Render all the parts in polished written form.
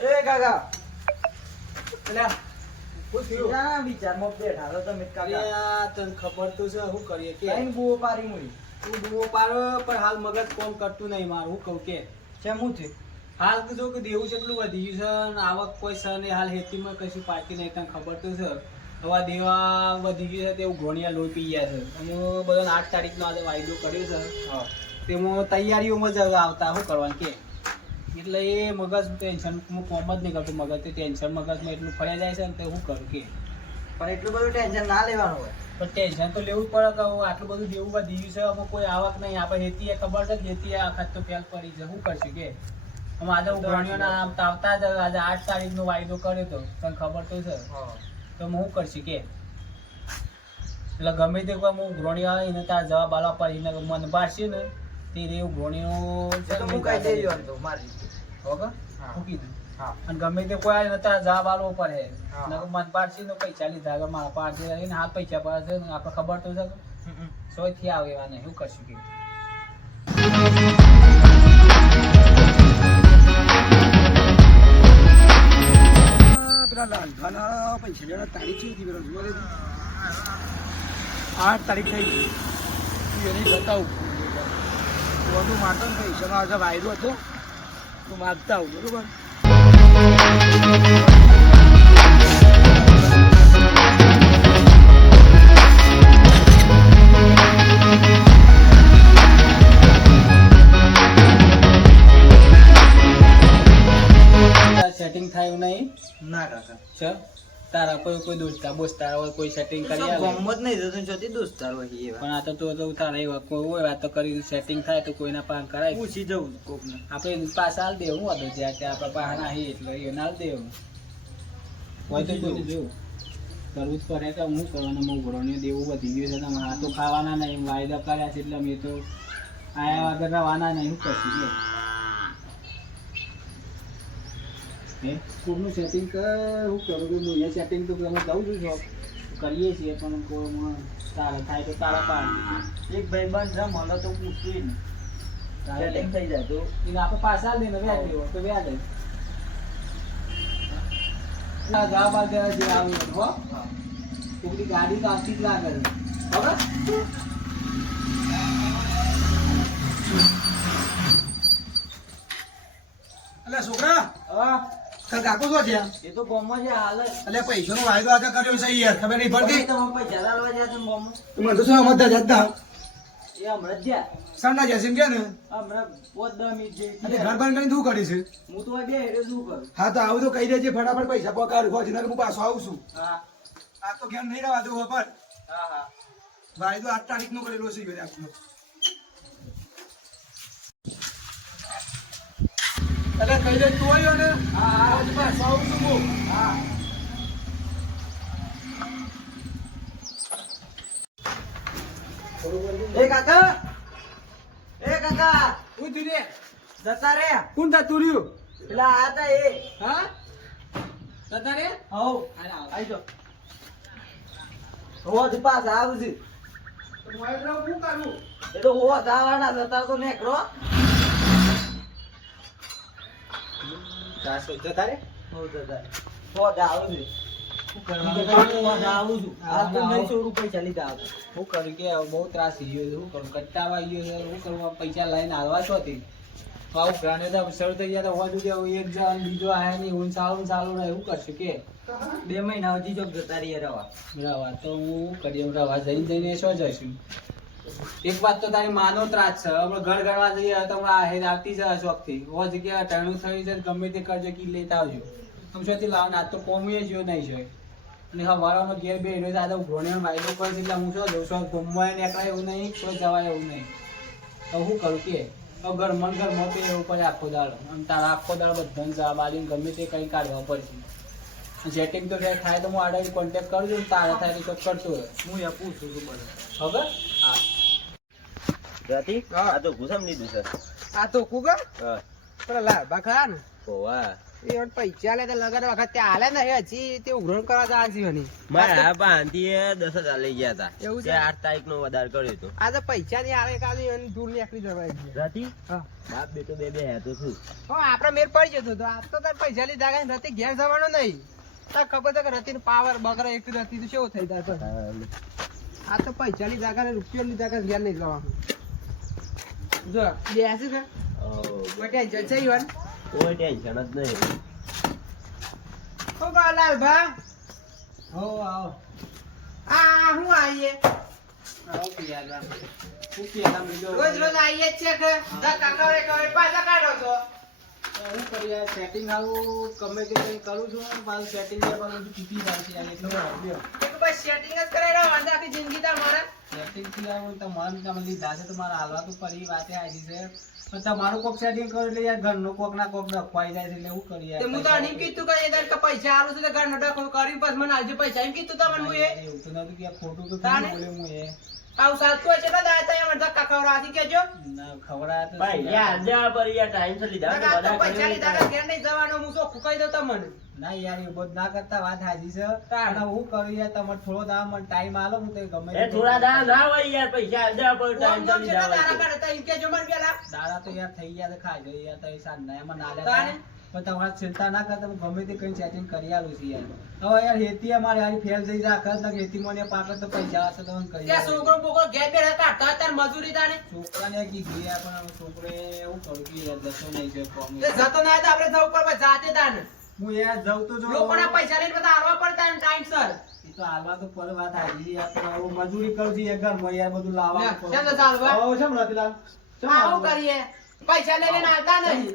એ કાકા અલ્યા શું થયું? ના વિચારમાં બેઠા તો તમે કાકા અલ્યા તને ખબર તો છે શું કરીએ કે કઈ બુઓ પારી મુઈ તું બુઓ પાડો પણ હાલ મગજ કોમ કરતું નહીં મારું. હું કહું કે છે હું છે હાલ તો જો કે દેવું કેટલું વધી ગયું છે ને આવક કોઈ છે ને હાલ ખેતીમાં કશું પાકી નહીં. તને ખબર તો છે હવા દેવા વધી ગયું છે તે ઘોણિયા લોહી પી ગયા છે. અને બધાને 8 તારીખનો આજે વાયદો કર્યો છે. હા તેમાં તૈયારીઓમાં જ આવતા શું કરવાનું કે એટલે એ મગજ ટેન્શન હું કોમ જ નહીં કરતું. મગજ ટેન્શન મગજમાં એટલું ફર્યા જાય છે ને તે શું કરું કે પણ એટલું બધું ટેન્શન ના લેવાનું હોય પણ ટેન્શન તો લેવું જ પડે કે હવે આટલું બધું દેવું વધી ગયું છે. અમુક કોઈ આવક નહીં. આપણે ખેતી ખબર છે ખેતી આખા તો ફેલ પડી છે. શું કરશે કે અમે આજે ઉઘરાણીઓના આવતા જ આજે 8 તારીખનો વાયદો કર્યો હતો. તને ખબર તો છે તો હું શું કરશે કે એટલે ગમે તે કોઈ હું ઉઘરાણી આવે ને તાર જવાબ આલવા પડી ને મન બારશે ને તે રે ઉઘરાણીઓ હું કઈ દઈ તો મારી ઓકે શું કીધું હા અને ગમે તે કોઈ આવે ને તાર જવાબ આલવો પડે. હા. નકર મન પાડશે ને પૈસા લીધા કે મારા પાડશે ને હાથ પૈસા પડે છે ને આપણે ખબર તો છે સોયથી આવે એવા નહીં. શું કરશું કે પેલા લાલભાના પૈસા લેવા તારીખ છે હતી પેલા જોવા દેતી 8 તારીખ થઈ ગઈ તું એને બતાવું બધું મારતો ને પૈસાનો આજે વાયદો હતો તું માગતા આવું બરોબર સેટિંગ થાય એવું નહીં ના કાકા છે તારા કોઈ દોસ્તા બોસ્તા હોય કોઈ સેટિંગ કરી આલે. ગમત નહીં થતું જોતી દોસ્તાર હોય એવા પણ આ તો તારા એવા કોઈ હોય વાત તો કરી સેટિંગ થાય તો કોઈના પાન કરાય. પૂછી જવું કોકને આપણે પાછા હાલ દેવું હતું જ્યાં ત્યાં આપણે પાછા નાહી એટલે એ ના દેવું હોય તો કોઈને જોવું કરવું જ પડે કે હું કરવાનું હું ઘોડોને દેવું વધી ગયું છે તમે આ તો ખાવાના નહીં વાયદા કર્યા છે એટલે મેં તો આયા વગર રવાના નહીં. શું કરશું કે કોકનું સેટિંગ હું કરું કે હું અહીંયા સેટિંગ તો અમે દઉં છું જોબ કરીએ છીએ પણ કોઈ તારે થાય તો તારા પાડ એક ભાઈ બંધ છે મને તો પૂછ્યું ને સેટિંગ થઈ જાય તો એને આપણે પાછા દે ને વ્યાજ લેવો તો વ્યાજ ના ગા બાદ જે આવ્યું હો કોકની ગાડી તો આવતી જ લાગે છે ખબર એટલે છોકરા હા તાર કાકો શું છે એ તો ગમો છે હાલ જ એટલે પૈસાનો વાયદો આજે કર્યો છે યાર ખબર નહીં પડતી તમે પૈસા લાવવા જાય તો ગમો મને તો શું સમજતા જતા એ હમણાં જ ગયા સાંડા જશે એમ કે ને હમણાં 5-10 મિનિટ એટલે જેવી ઘર બંધ કરીને શું કરી છે હું તો બે હેડે શું કરું હા તો આવું તો કહી દેજે ફટાફટ પૈસા પગાર હોવા જેના હું પાછો આવું છું હા આ તો ઘેર નહીં રહેવા દઉં પર હા હા વાયદો 8 તારીખનો કરેલો છે યાર આપણો એટલે કહી દે તું આવ્યો ને હા હા હજુ પાછો આવું છું હું હા એ કાકા હું ધીરે જતા રે કોણ તા તુર્યું પેલા આ હતા એ હા તતા રે હવ આઈ જો રોજ પાસ આવું છું મોબાઈલ શું કરું એ તો હોવા જવાના જતા તો નેકરો જતા રે હો જતા હોજ આવું છું હોજ આવું છું આ તો 900 રૂપિયા લીધા આવતો હું કરું કે બહુ ત્રાસ થઈ ગયો છે. શું કરું કંટાળો આવી ગયો છે. શું કરું આ પૈસા લઈને આવવા છો તે આવું ગ્રાને તો શરૂ થઈ ગયા તો હોવા સુધી એક જણ બીજો આયા નહીં હું ચાલુ રહે. શું કરશું કે 2 મહિના હજી જો જતા રહીએ રવા રવા તો હું કરીએ રવા જઈને શું જઈશું. એક વાત તો તારી માનો ત્રાસ છે. આપણે ઘર ગણવા જઈએ તો હમણાં આવતી છે શોખથી હોવા જગ્યા ટણું થયું છે ગમે તે કરજો કી લેતા આવજો તમે શોથી લાવવાના આ તો કોમીએ જો નહીં જોઈ અને હા વાળાનો ઘેર બે રોજ આ તો ઘોડીનો વાયદો કરે છે એટલે હું શું જઉં છું ઘૂમવાય નીકળાય એવું નહીં કોઈ જવાય એવું નહીં તો હું કરું કે ઘર તો એવું પડે આખો દાડો અને તારા આખો દાડો બધાને જવાબ આલીને ગમે તે કંઈ કાઢવા પડશે. સેટિંગ તો થાય તો હું આડા કોન્ટેક્ટ કરજો ને તારા થાય તો કરતો હોય હું યા પૂછું છું બધું ખબર જાતી હા. આ તો ઘુસમ લીધું છે આ તો કુગા હા પેલા લાલબા ખરા ને ઓવા એ વખત પૈસા લે તો લગન વખત ત્યાં હાલે ને હજી તે ઉઘરણ કરવા જવા જીવની મારા આ પાંથી 10,000 લઈ ગયા હતા એવું છે? તે 8 તારીખનો વધાર કર્યો હતો આ તો પૈસા ની આવે કાલી અને દૂર ની આખરી જવાય છે રાતી હા બાપ બેટો બે હે તો છું આપડે મેર પડી જતો તો આ તો તાર પૈસા લીધા કે રતી ઘેર જવાનો નહીં તાર ખબર છે કે રતી પાવર બકરા એક રતી તો કેવું થઈ જાય આ તો પૈસા લીધા કે રૂપિયા લીધા કે ઘેર નહીં જવાનું જો બેસી છે બટે જશે ઈવન કોઈ ટેન્શન જ નહીં ઓ લાલભા હો આવો આ હું આવીએ આવો પિયાલા હું પિયાલા મિલો રોજ રોજ આવીએ જ છે કે ધક્કા કરે કરે પાછા કાઢો છો હું કરી આ સેટિંગ આવું ગમે તે કંઈ કરું છું પાછું સેટિંગ કરવાનું ચૂકી જાય છે એટલે લ્યો એક બસ સેટિંગ જ કરાઈ રહ્યો વાંધા આખી જિંદગી તાર મારે સેટિંગ થી આવું તો મન તમે લીધા છે તો મારા હાલવા તો પડી વાતે આવી છે પણ તમારું કોક સેટિંગ કરો એટલે યાર ઘરનું કોક ના કોક રખવાઈ જાય છે એટલે હું કરી તે હું તો અનિમ કીધું કે એ કે પૈસા આલું છું તો ઘર નડકો કરી પછી મને આલજે પૈસા એમ કીધું તમને હું એ એવું તો નતું કે ખોટું તો તાને? બોલે હું એ આવું સાચું હોય છે તો દાય તઈ મને ધક્કા ખવડાવતી કેજો ના ખવડાયા તો ભાઈ યાર દે પર યાર ટાઈમ થી લીધા આ તો પૈસા લીધા કે ઘેર નહીં જવાનો હું ચોખ્ખું કહી દઉં તમને ના યાર એ બધું ના કરતા વાત હાજી છે તાને? અને હું કરું યાર તમારે થોડો દામ મને ટાઈમ આલો હું તો ગમે એ થોડા દા ના હોય યાર પૈસા દે પર ઓમ ટાઈમ જોમ થી છે તો લીધા તારા હોય કાઢે તઈ કેજો મને પેલા દાડા તો યાર થઈ ગયા તો ખાઈ જાય યાર તો એ સાંજ ના એમાં ના તાને? લેતા પણ તમારે ચિંતા ના કરતા હું ગમે તે કઈ સેટિંગ કરી આલું છું યાર હવે યાર હેતી અમારે યાર ફેલ થઈ જાય આખા તક હેતી મને પાકત તો પૈસા હશે તો હું કરી ત્યાં આલું. છોકરો બોકરો ઘેર બેઠા કાઢતા હોય તાર મજૂરી તાને છોકરાને કીધું યાર પણ હવે છોકરે એવું કરું કે યાર જતો નહીં છે કોમ. તે જતો ના હોય તો આપણે જવું પડે જાતે તાને હું યાર જઉં તો જો લોકોના પૈસા લઈને બધા હારવા પડતા ને ટાઈમ સર એ તો હાલવા તો પર વાત આવી યાર પણ હવે મજૂરી કરું છું યાર ઘરમાં યાર બધું લાવવા શેમ તો ચાલવા? શેમ રતિલાલ આવું કરીએ પૈસા લઈને આવતા નહીં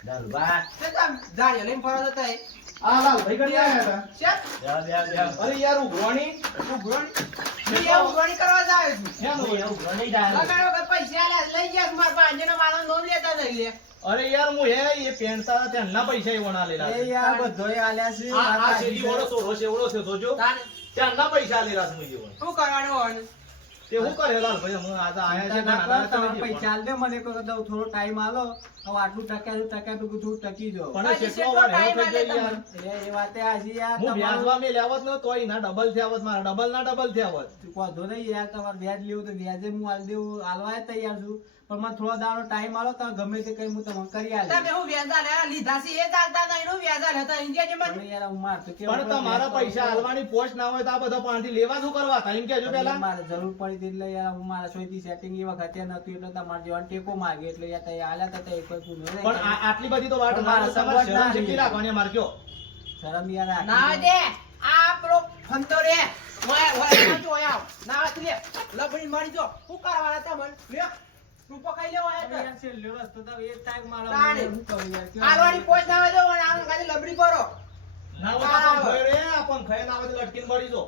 દલબા તે તો જાળીઓ લઈને ફરો તો તઈ આ લાલભાઈ કરી આયા હતા શેમ? દે અરે યાર ઉઘરાણી ઉઘરાણી? હું એવું ઉઘરાણી કરવા જ આવ્યો છું. શેનું? એવું ઘણી ડાળ લગાડો કે પૈસા આલ્યા, લઈ ગયા મારા ભાંજેના માણસ નોંધ લેતા નહીં લે. અરે યાર હું એ પેન્ટ સારા ત્યાંના પૈસા એ વણા લેલા એ યાર બધોય આલ્યા છે આ શેરી વાળો સોરો સેવડો છે જોજો તાને ત્યાંના પૈસા લેલા છે મુજે શું કરવાનું હોય? તે હું કરે લાલભાઈ અમે આજે આયા છે ના ના કર, તમે પૈસા આલ દો મને કોઈ દઉં થોડો ટાઈમ આલો હવે આટલું ટકા તો થોડું ટકી જો પણ હજી કેટલો કેટલો વાર time હેલો થઈ આલે ગયો યાર તમને? એ વાતે હાજી યાર હું તમારું વ્યાજવા મેં લેવત ન તોય ના ડબલ થયા હોત મારા ડબલ ના ડબલ થયા હોત વાંધો નહીં યાર તમારે વ્યાજ લેવું તો વ્યાજે હું આલ દેવું આલવાય તૈયાર છું પણ મને થોડો દાડો ટાઈમ આલો તમે ગમે તે કઈ હું તમને કરી આલે તમે હું વ્યાજ આલ્યા? લીધા છે એ ચાલતા નહીં, એનું વ્યાજ આલ્યા હતા. ઇન્ડિયા જેમ જ પણ યાર હું માર તો કેવું પણ તમારા પૈસા હાલવાની પોસ્ટ ના હોય તો આ બધા પાણીથી લેવા શું કરવા હતા એમ કેજો પેલા મારે જરૂર પડી હતી એટલે યાર હું મારા સોયથી સેટિંગ એ વખતે નતું એટલે તમારે જેવા ટેકો માગે એટલે યાર તઈ આલ્યા તા તઈ કોઈ પૂછ્યું નહીં. પણ આટલી બધી તો વાત પણ ના મારા તમારે સંબંધ ના શરમ જેટલી રહી. રાખવાની માર કયો શરમ યાર રાખી ના દો. દે આ પેલો ફંતો રે ઓય ઓય જો આવ ના વાત લે લબડી મળી જો શું કરવાના તમને લ્યો રૂપો ખાઈ લેવો અરે આયા યાર છેલ્લો રસ્તો તો એ ટાઈમ મારો તાણે. હું કરું યાર કેવું આલવાની પોચ ના હોય તો મને આમ ખાલી લબડી કરો ના હોય તો પણ ભય રે પણ ખાઈ ના હોય તો લટકીને મળી જો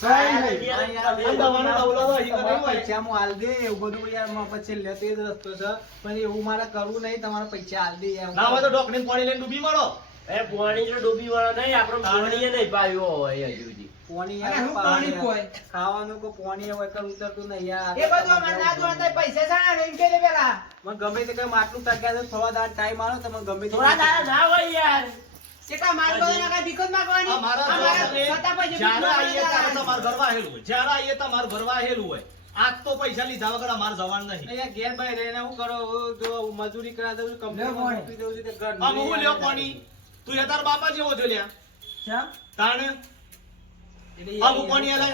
દવાનો ડબલો તો હજી તો નહીં હોય. પૈસા હું હાલ દે એવું બધું યાર માં પછી લેતો એ જ રસ્તો છે પણ એવું મારે કરવું નહીં તમારા પૈસા હાલ દે યાર ના હોય તો ઢોકળીને પાણી લઈને ડૂબી મળો એ પાણી જો ડૂબી વાળો નહીં આપણો પાણી નહીં પાવ્યો હોય હજુ સુધી પોણી અરે યાર હું પાણી પોય? ખાવાનું કો પોણી હોય કર ઉતરતું નહીં યાર એ બધું મને ના જોવાનું પૈસા સાના એમ કે લે પેલા મને ગમે તે કઈ માટલું ટક્યા તો થોડા દાડ ટાઈમ આલો તમે ગમે તે થોડા દાડા ના હોય યાર કેટલા માલ બધો ના કઈ ભીખ જ માંગવાની અમારા અમારા જોડે સત્તા પૈસા ભીખ જ્યારે આવીએ ત્યારે માંગવાના. તમારે ઘરમાં આવેલું હોય જ્યારે આવીએ તમારે ઘરમાં આવેલું હોય આજ તો પૈસા લીધા વગર અમારે જવાનું નહીં અહીંયા ઘેર ભાઈ રહીને હું કરો હું જો મજૂરી કરા દઉં છું કંપનીમાં નોકરી દઉં છું તે ઘર આ હું લ્યો પાણી તું એ તાર બાપા જેવો છો લ્યા શા? તાણ એટલે આ હું પાણી આલે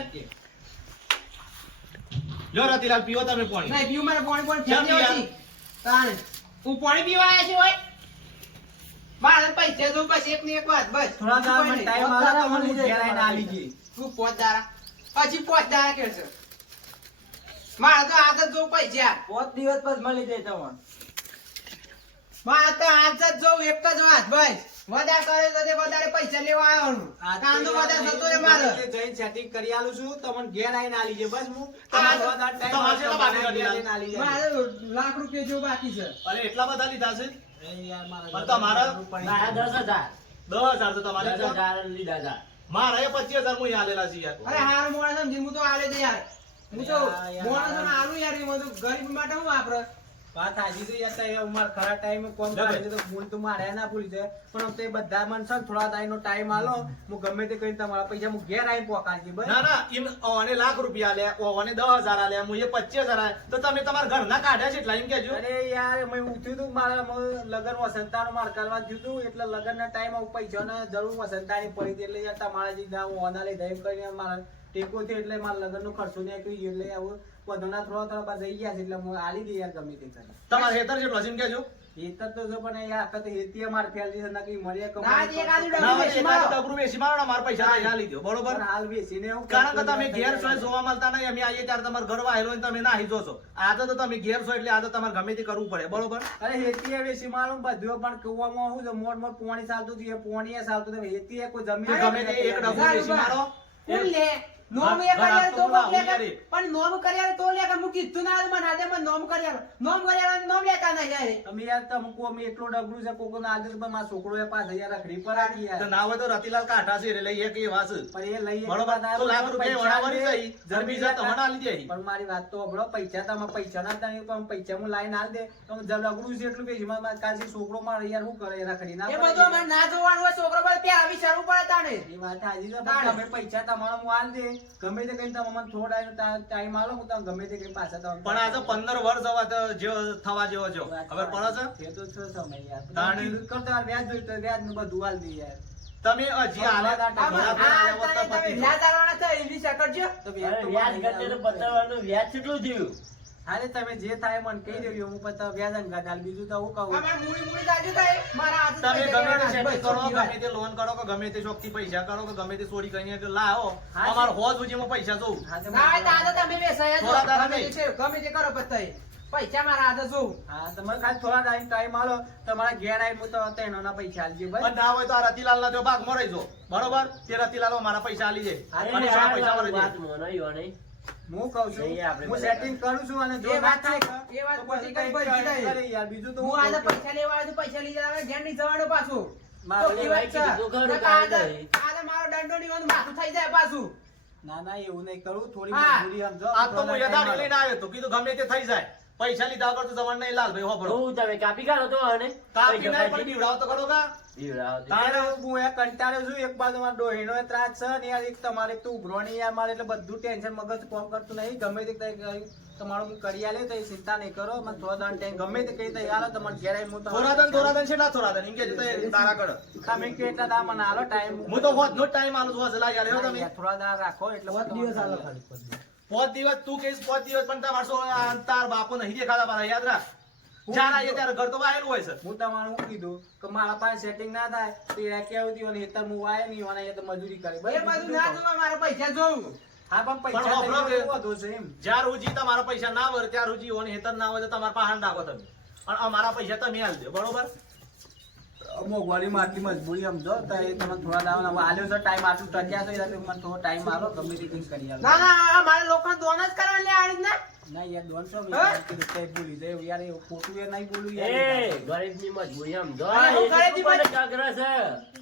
લ્યો રતિલાલ પીવો તમે પાણી નહીં પીવું મારે પાણી પાણી કેમ ફેંકી યાર? દેવાથી. તાણે તું પાણી પીવા આવ્યા છે હોય મારે પૈસા જો બસ એક ની એક વાત બસ થોડા દાડ મને ટાઈમ આલો તો મને મળી ઘેર આવીને જાય આવી ગઈ તું પોચ દાડા હજી પોચ દાડા કે છે મારે તો આજ જ જોઉં પૈસા 5 દિવસ પછી મળી જાય તમને મારે તો આજ જ જોઉં એક જ વાત બસ વધારે કરે તો તે વધારે પૈસા લેવા આવ્યો કાંદો વધારે થતો રે મારે જઈને સેટિંગ કરી આલું છું તમને ઘેર આવીને આલી છે બસ હું તમારે- થોડા દાડ time તમારે આલો, કેટલા બાકી ઘેર રહ્યા? આવીને આલી જાય. મારે લાખ રૂપિયા જેવું બાકી છે અરે એટલા બધા લીધા છે એ યાર મારા પણ તમારા- જરૂર પડી ના ગઈ. 10,000 10,000 તો તમારે લીધા. 10,000 લીધા હતા મારા એ 25,000 હું આલેલા છે યાર અરે હાર મોણા સમજી હું તો આલે છે યાર હું તો યાર, મોણા આલુ યાર એમાં તો ગરીબ માટે હું વાપરે વાત સાચી છે યાર, તો એ અમાર ખરા ટાઈમે કોમ કરે છે તો ભૂલ તો મારે ના ભૂલી જાય, પણ આમ તો એ બધા મને છે ને થોડા ટાઈમનો ટાઈમ આલો, હું ગમે તે કરીને તમારા પૈસા હું ઘેર આવીને પહોંચાડજી બસ. ના ના એમ ઓને લાખ રૂપિયા આલ્યા, ઓને 10,000 આલ્યા, મુએ 25,000 આલ્યા, તો તમે તમારા ઘરના કાઢ્યા છે એટલા એમ કેજો. અરે યાર મેં ઉઠ્યું તું મારા લગન વસંતાનું મારે કરવા થયું તું, એટલે લગનના ટાઈમ પૈસાની જરૂર વસંતાની પડી હતી, એટલે યાર તમારા જે હું ઓના લઈ દઈ કરીને મારા ટેકો થયો, એટલે મારા લગનનો ખર્ચો નીકળી ગયો, એટલે આવું બધાના થોડા જઈ ગયા છે, એટલે હું આલી દઈ યાર ગમે તે કરી. તમારે હેતર જેટલો છે એમ કેજો. હેતર તો છે પણ યાર આખા તો હેતી અમારે ફેલતી છે, નક્કી મળીએ ના, એક આદુ ના હોય એકાદ ડબરું વેચી મારો ને મારા પૈસા તો અહીંયા લીધો, બરોબર? પણ હાલ વેચીને એવું કારણ કે તમે ઘેર છો એ જોવા મળતા નહીં, અમે આવીએ ત્યારે તમારે ઘર વાહેલો હોય ને તમે નાહી જોશો. આજે તો તમે ઘેર છો એટલે આજે તમારે ગમે તે કરવું પડે, બરોબર? અરે હેતી વેચી મારું બધું, પણ કુવામાં શું છે મોટ મોટ પોણી ચાલતું હતું, એ પોણી ચાલતું હતું, હેતી કોઈ જમીન ગમે તે એક ડબરું વેચી મારો. કોણ લે નોમ એ કર્યા તો કોક લે કે? પણ નોમ કર્યા તો લે કે હું કીધું ના મને આજે મને નોમ કર્યા નોમ લેતા ના યાર. તમે યાર તમે કો અમે એટલો ડબલું છે કોકો ના આદત પણ મારા છોકરો એ પાછા યાર રખડી પર આવી તો યાર, ના હોય તો રતિલાલ કાઢા છે એટલે લઈએ કે વાત છે. પણ એ લઈએ બરોબર? તો લાખ રૂપિયા વણાવવાની થઈ, જરબી છે તમને આલી દે. પણ મારી વાત તો સાંભળો, પૈસા તમે પૈસા ના તાણી પણ પૈસા હું લાઈન આલ દે તો ડબલું છે એટલું બેસી મારા કાલથી છોકરો મારે યાર શું કરે રખડી ના એ પડે? બધું મને ના જોવાનું હોય છોકરો પર ત્યાં વિચારવું પડે તાણે. એ વાત સાચી છે, પણ તમે પૈસા તમારા હું આલ દે ગમે તે કઈ તમે મને થોડો ટાઈમ આલો, હું તમે ગમે તે કઈ પાછા તમે પણ આજે 15 વર્ષ હવે તો જેવો થવા જેવો છો ખબર પડે છે. એ તો છે સમય યાર, તાણી. કીધું કરતો યાર વ્યાજ જોઈતું હોય, વ્યાજ નું બધું આલ દે યાર. તમે હજી હાલે આ આ ઘણા તાણે બધા તમે પતિ. વ્યાજ આલવાના છે એ વિચાર કરજો. તો વ્યાજ તો વ્યાજ મારે કરતે તો આલવું પડે. બતાવવાનું વ્યાજ કેટલું થયું? અરે તમે જે થાય મને કહી દેજો, હું પછી વ્યાજ અંગાત આલ, બીજું તો હું કહું. અમાર મૂડી જાજુ થાય મારા હાથ તમે ગમે તે setting કરો, બસ, ગમે તે લોન કરો કે ગમે તે શોખથી પૈસા કરો કે ગમે તે ચોરી કરીને કે લાવો, હા, અમાર હોજ સુધીમાં પૈસા જોઉં. હા, તો ના હોય તો આજે તમે બેસાયા છો. થોડા દાડા ગમે નહીં. તે છે, ગમે તે કરો પછી પૈસા મારા હાથે જોઉં. હા, તમે ખાલી થોડા ટાઈમ આલો, તમારા ઘેર આવીને હું તો તેનોના પૈસા આલજે ભાઈ. પણ ના હોય તો આ રતિલાલના જો ભાગ મરાઈ જો, બરોબર? તે રતિલાલ મારા પૈસા આલી દે અરે અને શા પૈસા મરાઈ વાત દે. મોનો યો નહીં. હું કહું છું, નહીં, આપણે હું બધા સેટિંગ કરું છું અને જો એ વાત ના થાય થાય, એ વાત તો પછી પછી કંઈક કઈ પછી કરે યાર, બીજું તો હું હું આજે કહું છું. પૈસા લેવા આવ્યો તો પૈસા લીધા આવે ઘેર નહીં જવાનું પાછું. મારે તો એ એ વાત ભાઈ છે. કીધું ખરું, નકર કાલે આજે નહીં. આજે મારો દંડો નીવાનું માથું થઈ જાય પાછું. ના ના એવું નહીં કરું, થોડી હા. મજબૂરી સમજો. આ તો હું થોડા યથાર્થ time લઈને આવ્યો તો કીધું ગમે તે થઈ જાય, પૈસા લીધા વગર તો જવાનું નહીં લાલભાઈ, હોભળો. હું તમે કાપી કાઢો તો આને. કાપી પૈસા નાય પણ પાછી બીવડાવો તો ખરો કા? દીવડાવો તો. તારે હું એ કંટાળ્યો છું, એક બાજુ મારો ડોહીનો એ ત્રાસ છે ને યાર, એક તમારે એક તો ઉઘરો નહીં યાર, મારે એટલે બધું ટેન્શન મગજ કામ કરતું નહીં, ગમે તે કંઈ તમારું હું કરી આલે તો એ ચિંતા નહીં કરો, મને થોડા દાણ ટાઈમ ગમે તે કઈ તઈ આલો તો મને ઘેર આવીને હું થોરાદન છેલ્લા થોરાદન એમ કે છે તારા કડ. તમે કેટલા દા મને આલો ટાઈમ, હું તો હોજનો જ ટાઈમ આલું છું, હોજ લાઈ આલ્યો તમે. થોડા દા રાખો એટલે પાંચ હું દિવસ તમને આલો ખાલી. 5 દિવસ તું કહીશ 5 દિવસ, પણ તમારે શું આ તાર બાપો નહીં દેખાતા પાછા, યાદ રાખ. જ્યાં આવીએ ત્યારે ઘર તો વાયેલું હોય છે. હું તમારું શું કીધું કે મારા પાસે સેટિંગ ના થાય તો એ કેવું દીધું હેતર હું વાય નહીં વાના એ તો મજૂરી કરે એ બધું ના જોવા મારે પૈસા જોઉં. હા પણ પણ પૈસા વાપરો તો કે- એવું હતું છે એમ. જ્યાર સુધી તમારા પૈસા ના વળે ત્યાર સુધી ઓને હેતર ના હોય તો તમારા પાસે નાખો તમે, અને અમારા પૈસા તમે આલી દો, બરોબર? મોંઘવારી માં આટલી મજબૂરી સમજો તો એ તમે થોડા દાવા હવે આલ્યો છે ટાઈમ આટલું ટક્યા છે એટલે મને થોડો ટાઈમ આલો, ગમે તે કંઈક કરી આલો. ના ના મારે લોકોને દોન જ કરવા લે આ રીતના. ના યાર 200 હા? કઈ ભૂલી જાય યાર, એ ખોટું એ નહીં બોલું એ યાર. ગરીબની મજબૂરી સમજો. અરે હું એ ગરીબની કેટલું મજ- પણ કાગરા છે.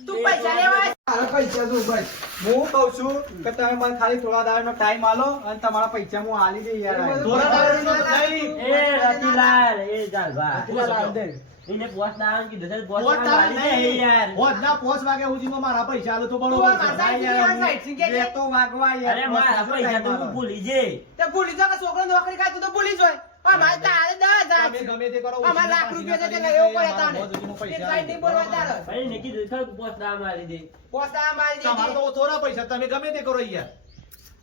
તું પૈસા લેવા આય. મારા પૈસા જો ભાઈ, હું કહું છું કે તમે મને ખાલી થોડા દાડાનો ટાઈમ આલો અને તમારા પૈસા હું આલી દઈ યાર. થોડા દાડાનો નહીં. એ રતિલાલ, એ જાલભા. થોડા દાડા દે. એને પોસ્ટ ના આવે કીધું છે, પોસ્ટ હોજ ના તારે મારી દે નહીં. યાર. હોજના 5 વાગ્યા સુધીમાં મારા પૈસા આલો તો તું બરોબર આ છે. માથા- ના યાર, સાઈડ થી કે બે તો વાગવા યાર. અરે મારા પૈસા તો હું ભૂલી જઈ. તે ભૂલી જાવ કે છોકરો નોકરી ખાય તું તો ભૂલી જ હોય. પણ મારે તારે 10,000 તમે છે. ગમે તે કરો, અમારે લાખ રૂપિયા છે એટલે એવું પડે તારે. એક સાઈડ નહીં બોલવા તારે. ભાઈ ને કીધું ખરું, પોસ્ટ ના મારી દે. પોતા મારી તમારે દીધી. તો થોડા પૈસા, તમે ગમે તે કરો યાર.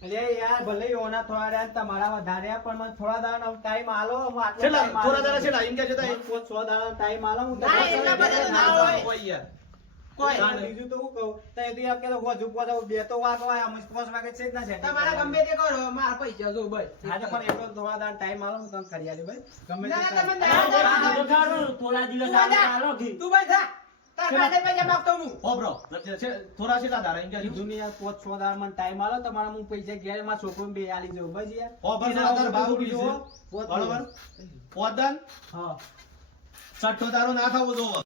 અરે યાર ભલે ઓના થોડા રહ્યા ને તમારા વધારે રહ્યા, પણ મને થોડા દાડાનો ટાઈમ આલો, હું આટલો છેલ્લા time થોડા આલો. દાડા છેલ્લા એમ કે છે તાઈ. 100 દાડાનો ટાઈમ આલો, હું ના, તમને એટલા બધા તો ના ના હોય. યાર. કોઈ. જાણે. બીજું તો હું કહું તો એ તો યાર પેલો વધુ પાછો બે તો વાગવા આમ જ 5 વાગે છે જ ના છે. તમારે ગમે તે કરો મારા પૈસા જો બસ. આજે પણ એટલો થોડા દાડા ટાઈમ આલો, હું તમને કરી આલી ભાઈ. ગમે તે ના, તમે time. ના. આ કીધું ખરું, થોડા દિવસ તું આગળ જા. આલો કી. તું ભાઈ જા. તાર ખાતે પૈસા માંગતો હું. હો બ્રો, થોડા છેલ્લા દાડા એમ કે છે. કીધું ને યાર 5-6 દાડા મને ટાઈમ આલો, તમારે હું પૈસા ઘેર મારા છોકરોને બે આલી જવું બસ યાર. હો બસ એના આધાર ભાવ બીજું ઉડી જુઓ. છે. બરોબર? પોતદાન હા. છઠ્ઠો દારો ના થવો જોવો.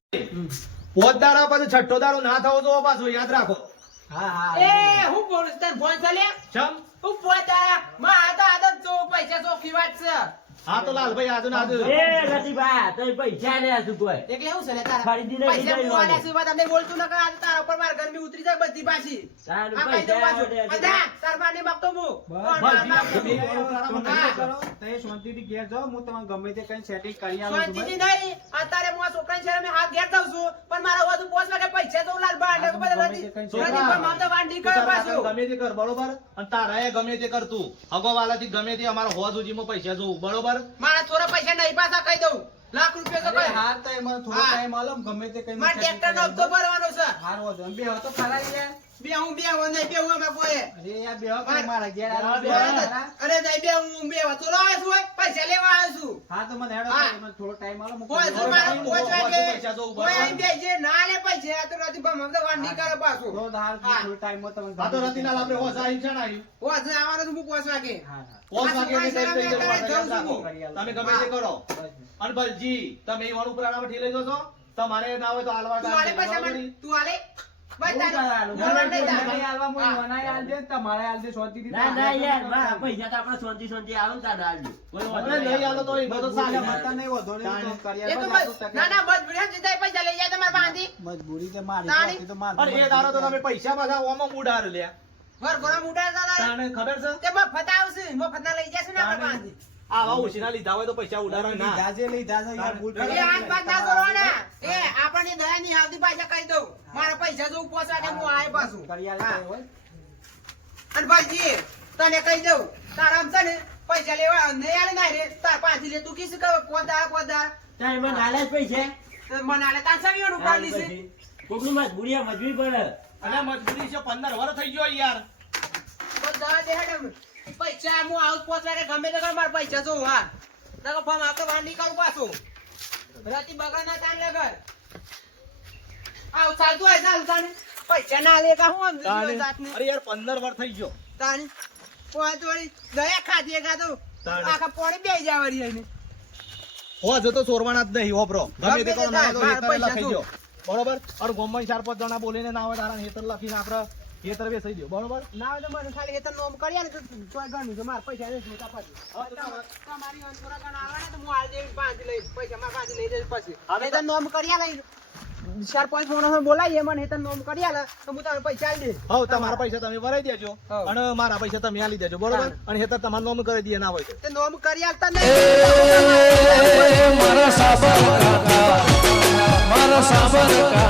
પોતદારા પછી છઠ્ઠો દારો ના થવો જોવો પાછો, યાદ રાખો. હા હા એ હું બોલું તને ફોન ચાલે ચમ હું પોતા માં આ તો આદત જો પૈસા ચોખ્ખી વાત છે હા તો લાલભાઈ આજુ ને આજુ એ રતિભા તો પૈસા લે હજુ કોઈ એટલે એવું છે ને તારા ખરીદીને પૈસા લીધા મુવાના ઈ છે વાત તમને બોલતું ન કર આજે તારા ઉપર માર ગરમી ઉતરી જાય બધી પાછી તારું આ કઈ દઉં પૈસા પાછું આવડે છે. બધા તાર બાને માગતો હું કોણ બસ, માર માગતો તમે હું? કરો, હા. કરો તો શાંતિથી ઘેર જાઓ હું તમને ગમે તે કઈ સેટિંગ કરી આલું છું શાંતિથી નહીં અત્યારે હું આ છોકરાની શરમે મેં હાથ ઘેર જાઉં છું પણ મારા વધુ પોચ વાગે પૈસા તો લાલ બા એટલે બધા નથી છોકરા, મામતો વાંડી તું કરે તારા પાછું ગમે તે કર બરોબર અને તારા એ ગમે તે કર તું અગોવાલાથી ગમે તે અમારો હોવા સુધીમાં પૈસા જોવું બરોબર મારા થોડા પૈસા નહીં પાછા કહી દઉં લાખ રૂપિયા તો અરે કઈ હાર તો એમાં થોડો હા. ટાઈમ આલો ગમે તે કઈ મારે ટ્રેક્ટર નો હપ્તો ભરવાનો છે હાર વધુ બે હતો ખરા યાર બે હું નહીં બે હું અમે કોઈ અરે યાર બે હતો મારા ઘેર યાર, આલો બે યાર. ખરા. અરે નહીં બે હું બે હતો લો આવ્યો છું હોય, પૈસા લેવા આવ્યો છું હા તો મને હેડો હા. મને થોડો ટાઈમ આલો હું કોઈ કરી હજુ આલું. મારા હું પોચ હોવા વાગે પૈસા જોઉં કોઈ બરોબર. અહીં બેસી ના લે પૈસા આ તો નથી મામતો વાંડી કરે પાછું થોડો હાર હા. થોડો ટાઈમ તમને આ તો રતિલાલ આપણે હોવા આવીને છે ને આવી ઓ હજુ આવવાનો છું હું પોચ વાગે હા હા પોસ વાગ્યાની આ કઈ કઈ છોકરા જગ્યાએ જાઉં છું. રાખો. તમે ગમે તે કરો બસ. અને ભલજી તમે ઈવાનું પુરાણામાં ઠેલી દો છો તમારે ના હોય તો હાલવા તું આલે પૈસા બરોબર? મને તું આલે બસ હું તારે કરાલું. બોલવા મને નહીં મને તારે. આલવા હા. મને મનાઈ આલજે ને તમારે આલજે શાંતિથી ના ના યાર મારા પૈસા તો આપણે શાંતિ શાંતિ આવે ને તારે આવજો કોઈ વાંધો આપણે નહીં આલો તો ઈનો તો ચાલે. મતા નહીં વધો નહીં તો કરી એ તો આલવા બસ- જાતું ના ના બસ ભૂલ્યા જીતાય પૈસા લઈ જાય તમારે બાંધી મજબૂરી તે મારી તાણી. બાકી તો મારી અને એ દાડો તો તમે પૈસા પાછા ઓમાં ઉડાર લ્યા ઘર ઘોડા મુડા દાદા તાણે ખબર છે તે મફત આવશે મફત ના લઈ જશે ને આપણે બાંધી આવા ઉછીના લીધા હોય તો પૈસા ઉડાડો ના લીધા છે લીધા છે યાર ભૂલ એ હાથ બાદ ના કરવાના એ આપણને દયા ની આવતી પાછા કહી દઉં મારા પૈસા જો પોસા કે હું આય પાછું કરી હા. આલતા હોય અને ભાઈ તને કહી દઉં તારા આમ છે ને પૈસા લેવા નહીં આલે ના રે તાર પાછી લે તું કીસ કે પોદા તારે મને હાલે જ પૈસા મને આલે તાર સવિયોનું પાડી છે કોકની મજબૂરી મજબૂરી પડે અને મજબૂરી છે 15 વર્ષ થઈ ગયો યાર તો દવા દે હેડમ પૈસા હું આવું પોસા કે ગમે તે કર મારા પૈસા જો હા નકો ફોર્મ આપતો વાંડી કરું પાછું રાતી બગડા ના તાન લગર આવ ચાલતું હોય ચાલતું પૈસા ના લે કા હું સમજુ જાતને અરે યાર 15 વર્ષ થઈ ગયો તાણી પોત વળી દયા ખાધી ખાધું તાણી. આખા પોણી બેહી જા વળી એને હો જો તો ચોરવાના જ નહીં હોપરો ગમે તે કરો ના હોય તો મારા હેતર પૈસા લખાઈ ગયો બરોબર અને ગોમમાં 4-5 જણા બોલીને ના હોય તારા હેતર લખીને આપણે હેતર વેચાઈ દો બરોબર ના હોય તો મને ખાલી હેતર નોમ કરી આલે તો તોય ગણું છે મારા પૈસા નથી કાપાજી તમારી અંતરા ગણ આવવાના તો હું આલ દેવી 5 લઈ પૈસા માં 5 લઈ જઈશ પછી હેતર નોમ કરી આલે 4-5 માણસો બોલાવીએ મને હેતર નોમ કરી આલે તો હું તમને પૈસા આલી દઈશ હવે તમારા પૈસા તમે ભરાઈ દેજો હવ. અને મારા પૈસા તમે આલી દેજો બરોબર અને હેતર તમારે નોમ કરી દે ના હોય તો તે નોમ કરી આલતા નહીં મારા સાબર કાકા